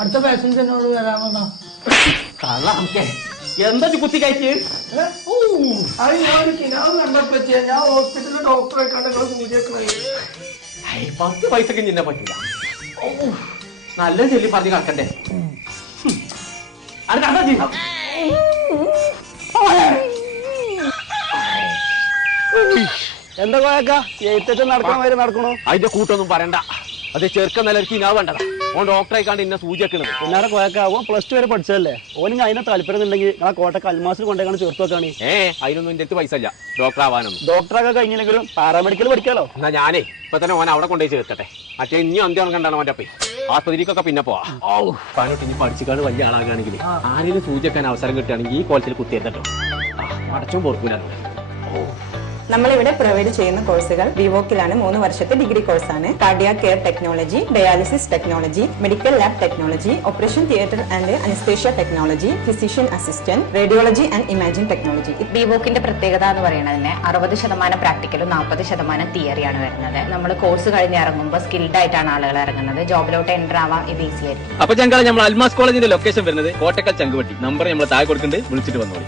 അടുത്ത പാസഞ്ചറിനോട് വരാമെന്നാ കള്ള നമുക്ക് എന്താ കുത്തി കയറ്റി അത് ഞാൻ കണ്ടപ്പോ ഞാൻ ഹോസ്പിറ്റലിൽ ഡോക്ടറെ കണ്ടോ സൂചിക്കണേ 10 പൈസക്ക് നിന്നെ പറ്റില്ല. നല്ല ചെല്ലി പറഞ്ഞ് കടക്കണ്ടേ അത് കണ്ടാ ചെയ്യാം. എന്താ കോയക്ക എഴുത്തച്ഛൻ നടക്കണ മാതിരി നടക്കണോ? അതിന്റെ കൂട്ടൊന്നും പറയണ്ട. അത് ചെറുക്ക നിലർക്ക് ഇനാ വേണ്ടതാ. ഓൻ ഡോക്ടറെ കണ്ട് ഇന്നെ സൂചിക്കണത്. പിന്നാരെ കോയക്ക ഓൻ +2 വരെ പഠിച്ചതല്ലേ? ഓനിങ് അതിനെ താല്പര്യം ഉണ്ടെങ്കിൽ ആ കോട്ടക്ക് അൽമാസിൽ കൊണ്ടേക്കാണ് ചേർത്ത് വെക്കാണ്. അതിനൊന്നും എന്റെ അടുത്ത് പൈസ ഇല്ല ഡോക്ടർ ആവാനൊന്നും. ഡോക്ടറൊക്കെ കഴിഞ്ഞെങ്കിലും പാരാമെഡിക്കൽ പഠിക്കാലോ. എന്നാ ഞാനേ ഇപ്പൊ തന്നെ ഓൻ അവിടെ കൊണ്ടുപോയി ചേർക്കട്ടെ. മറ്റേ ഇനി അന്ത്യം കണ്ടാണ് ഓന്റെ അപ്പേ ആസ്പത്രിക്കൊക്കെ പിന്നെ പോവാ. പണിട്ട് ഇനി പഠിച്ചിക്കാണ്ട് വലിയ ആളാകാണെങ്കിൽ ആരെങ്കിലും സൂചിക്കാൻ അവസരം കിട്ടുകയാണെങ്കിൽ ഈ കോളത്തിൽ കുത്തിയെത്തട്ടോ. അടച്ചും പൊറുക്കൂല. നമ്മളിവിടെ പ്രൊവൈഡ് ചെയ്യുന്ന കോഴ്സുകൾ വിവോക്കിലാണ് 3 വർഷത്തെ ഡിഗ്രി കോഴ്സാണ്. Cardiac care technology, dialysis technology, medical lab technology, operation theatre and anaesthesia technology, physician assistant, radiology and imaging technology. വിവോക്കിന്റെ പ്രത്യേകത എന്ന് പറയുന്നത് 60% പ്രാക്ടിക്കലും 40% തിയറിയാണ് വരുന്നത്. നമ്മൾ കോഴ്സ് കഴിഞ്ഞ് ഇറങ്ങുമ്പോൾ സ്കിൽഡ് ആയിട്ടാണ് ആളുകൾ ഇറങ്ങുന്നത്. ജോബിലോട്ട് എൻ്റർ ആവാൻ ഇത് ഈസി ആയിരിക്കും. അപ്പൊ ഞങ്ങൾ അൽമാസ് കോളേജിന്റെ ലൊക്കേഷൻ വരുന്നത് കോട്ടക്കൽ ചങ്കുവട്ടി. നമ്പർ നമ്മൾ താഴെ കൊടുക്കുന്നുണ്ട്, വിളിച്ചിട്ട് വന്നോളൂ.